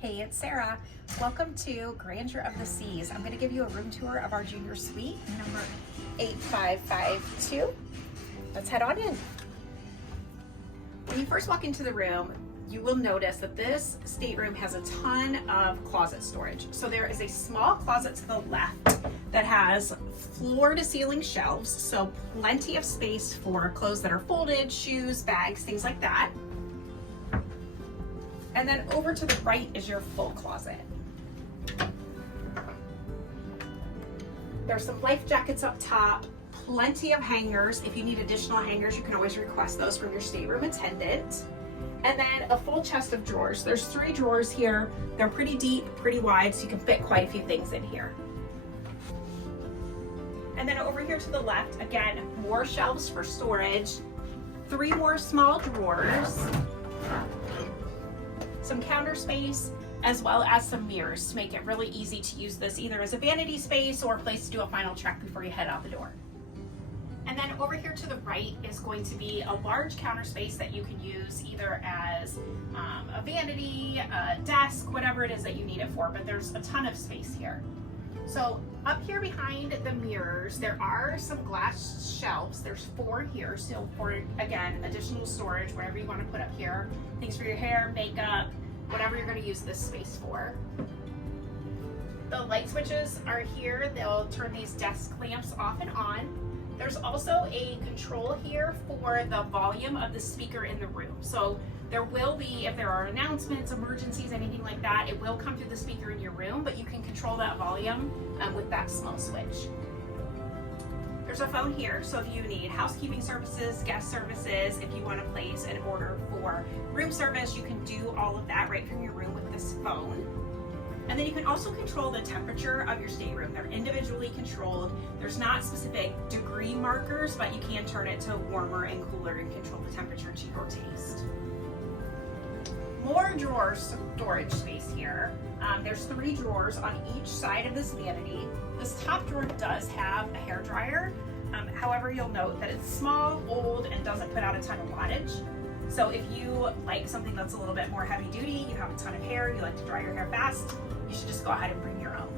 Hey, it's Sarah. Welcome to Grandeur of the Seas. I'm going to give you a room tour of our junior suite, number 8552. Let's head on in. When you first walk into the room, you will notice that this stateroom has a ton of closet storage. So there is a small closet to the left that has floor to ceiling shelves, so plenty of space for clothes that are folded, shoes, bags, things like that. And then over to the right is your full closet. There's some life jackets up top, plenty of hangers. If you need additional hangers, you can always request those from your stateroom attendant. And then a full chest of drawers. There's 3 drawers here. They're pretty deep, pretty wide, so you can fit quite a few things in here. And then over here to the left, again, more shelves for storage, 3 more small drawers, some counter space, as well as some mirrors to make it really easy to use this either as a vanity space or a place to do a final check before you head out the door. And then over here to the right is going to be a large counter space that you can use either as a vanity, a desk, whatever it is that you need it for, but there's a ton of space here. So up here behind the mirrors, there are some glass shelves. There's 4 here, so for, again, additional storage, whatever you want to put up here. Things for your hair, makeup, whatever you're going to use this space for. The light switches are here. They'll turn these desk lamps off and on. There's also a control here for the volume of the speaker in the room. So there will be, if there are announcements, emergencies, anything like that, it will come through the speaker in your room, but you can control that volume with that small switch. There's a phone here, so if you need housekeeping services, guest services, if you want to place an order for room service, you can do all of that right from your room with this phone. And then you can also control the temperature of your stateroom. They're individually controlled. There's not specific degree markers, but you can turn it to warmer and cooler and control the temperature to your taste. More drawer storage space here. There's 3 drawers on each side of this vanity. This top drawer does have a hair dryer. However, you'll note that it's small, old, and doesn't put out a ton of wattage. So if you like something that's a little bit more heavy duty, you have a ton of hair, you like to dry your hair fast, you should just go ahead and bring your own.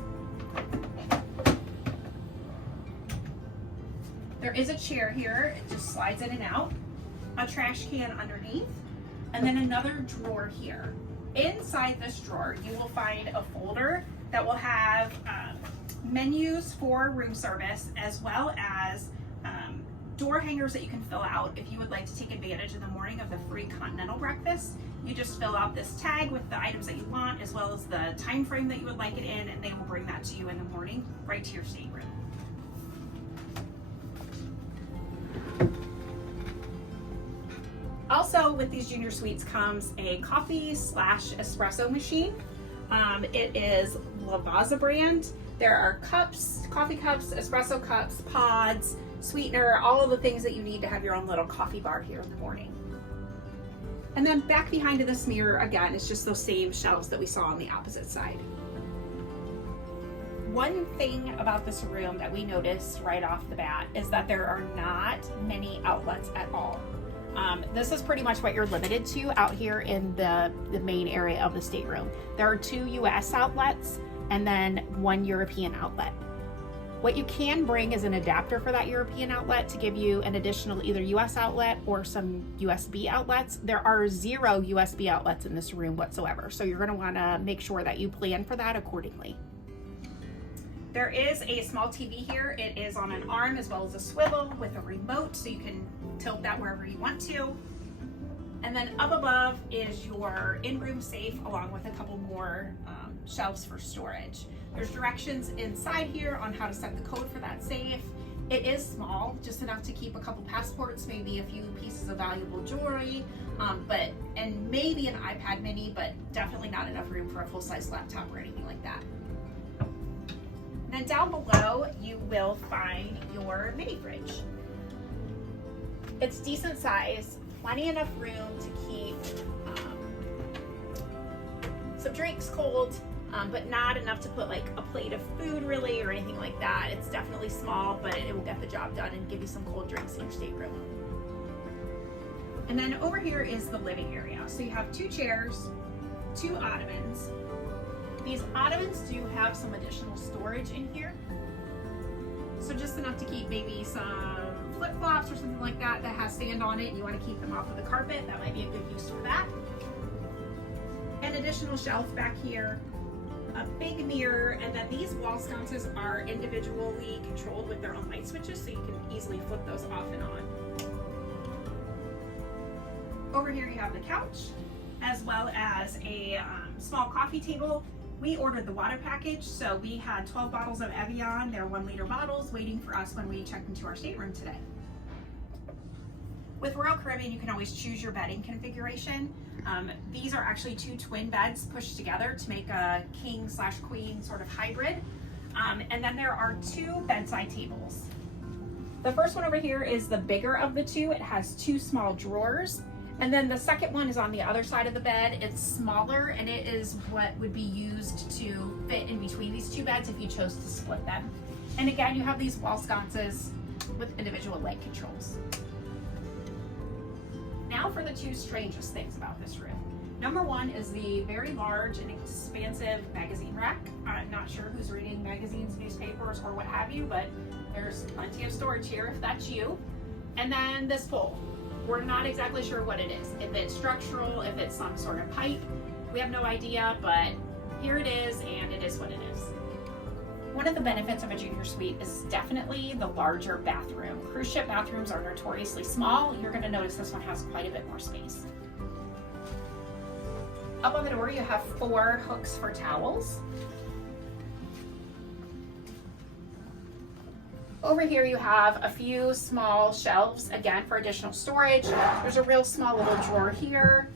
There is a chair here. It just slides in and out. A trash can underneath. And then another drawer here. Inside this drawer, you will find a folder that will have menus for room service, as well as door hangers that you can fill out if you would like to take advantage in the morning of the free continental breakfast. You just fill out this tag with the items that you want, as well as the time frame that you would like it in, and they will bring that to you in the morning, right to your stateroom. Also, with these junior suites comes a coffee/espresso machine. It is Lavazza brand. There are cups, coffee cups, espresso cups, pods, sweetener, all of the things that you need to have your own little coffee bar here in the morning. And then back behind this mirror, again, is just those same shelves that we saw on the opposite side. One thing about this room that we noticed right off the bat is that there are not many outlets at all. This is pretty much what you're limited to out here in the main area of the stateroom. There are 2 US outlets and then 1 European outlet. What you can bring is an adapter for that European outlet to give you an additional either US outlet or some USB outlets. There are 0 USB outlets in this room whatsoever, so you're going to want to make sure that you plan for that accordingly. There is a small TV here. It is on an arm as well as a swivel with a remote, so you can tilt that wherever you want to. And then up above is your in-room safe, along with a couple more shelves for storage. There's directions inside here on how to set the code for that safe. It is small, just enough to keep a couple passports, maybe a few pieces of valuable jewelry, and maybe an iPad mini, but definitely not enough room for a full-size laptop or anything like that. And then down below, you will find your mini fridge. It's decent size, plenty enough room to keep some drinks cold, but not enough to put like a plate of food really or anything like that. It's definitely small, but it will get the job done and give you some cold drinks in your stateroom. And then over here is the living area. So you have 2 chairs, 2 ottomans, These ottomans do have some additional storage in here. So just enough to keep maybe some flip-flops or something like that that has sand on it and you want to keep them off of the carpet. That might be a good use for that. An additional shelf back here, a big mirror, and then these wall sconces are individually controlled with their own light switches, so you can easily flip those off and on. Over here you have the couch, as well as a small coffee table. We ordered the water package, so we had 12 bottles of Evian. They're 1 liter bottles waiting for us when we checked into our stateroom today. With Royal Caribbean, you can always choose your bedding configuration. These are actually 2 twin beds pushed together to make a king/queen sort of hybrid. And then there are 2 bedside tables. The first one over here is the bigger of the 2. It has 2 small drawers. And then the second one is on the other side of the bed. It's smaller, and it is what would be used to fit in between these 2 beds if you chose to split them. And again, you have these wall sconces with individual light controls. Now for the 2 strangest things about this room. Number 1 is the very large and expansive magazine rack. I'm not sure who's reading magazines, newspapers, or what have you, but there's plenty of storage here if that's you. And then this pole. We're not exactly sure what it is. If it's structural, if it's some sort of pipe, we have no idea, but here it is, and it is what it is. One of the benefits of a junior suite is definitely the larger bathroom. Cruise ship bathrooms are notoriously small. You're going to notice this one has quite a bit more space. Up on the door, you have 4 hooks for towels. Over here you have a few small shelves, again for additional storage. There's a real small little drawer here,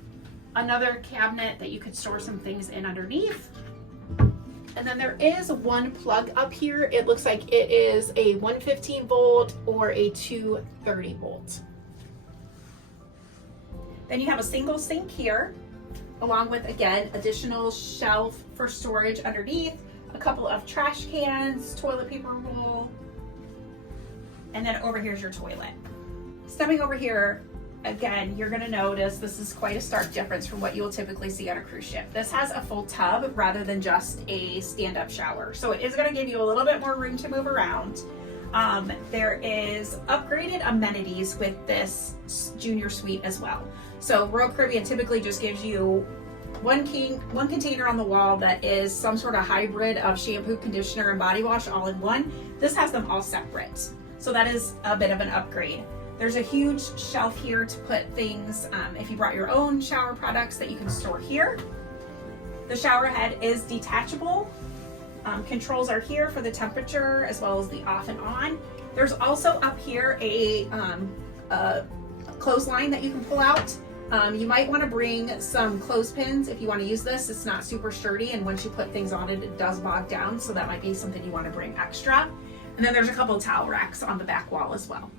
another cabinet that you could store some things in underneath. And then there is 1 plug up here. It looks like it is a 115 volt or a 230 volt. Then you have a single sink here, along with, again, additional shelf for storage underneath, a couple of trash cans, toilet paper roll, and then over here's your toilet. Stepping over here, again, you're gonna notice this is quite a stark difference from what you'll typically see on a cruise ship. This has a full tub rather than just a stand-up shower. So it is gonna give you a little bit more room to move around. There is upgraded amenities with this junior suite as well. So Royal Caribbean typically just gives you one container on the wall that is some sort of hybrid of shampoo, conditioner, and body wash all in one. This has them all separate. So that is a bit of an upgrade. There's a huge shelf here to put things, if you brought your own shower products, that you can store here. The shower head is detachable. Controls are here for the temperature as well as the off and on. There's also up here a clothesline that you can pull out. You might want to bring some clothespins if you want to use this. It's not super sturdy, and once you put things on it, it does bog down, so that might be something you want to bring extra. And then there's a couple of towel racks on the back wall as well.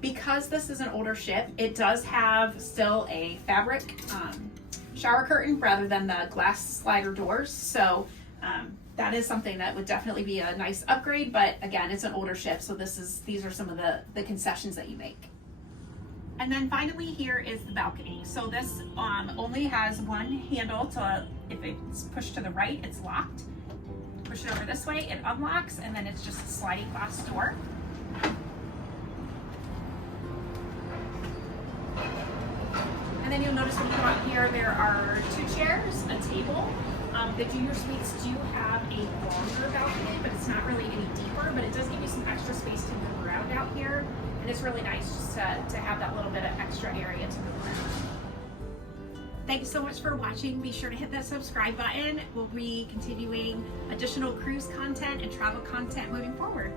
Because this is an older ship, it does have still a fabric shower curtain rather than the glass slider doors. So that is something that would definitely be a nice upgrade, but again, it's an older ship, so these are some of the concessions that you make. And then finally here is the balcony. So this only has 1 handle to, if it's pushed to the right, it's locked. Push it over this way, it unlocks, and then it's just a sliding glass door. And then you'll notice when you come out here, there are 2 chairs, a table. The junior suites do have a longer balcony, but it's not really any deeper, but it does give you some extra space to move around out here. And it's really nice just to have that little bit of extra area to move around. Thanks so much for watching. Be sure to hit that subscribe button. We'll be continuing additional cruise content and travel content moving forward.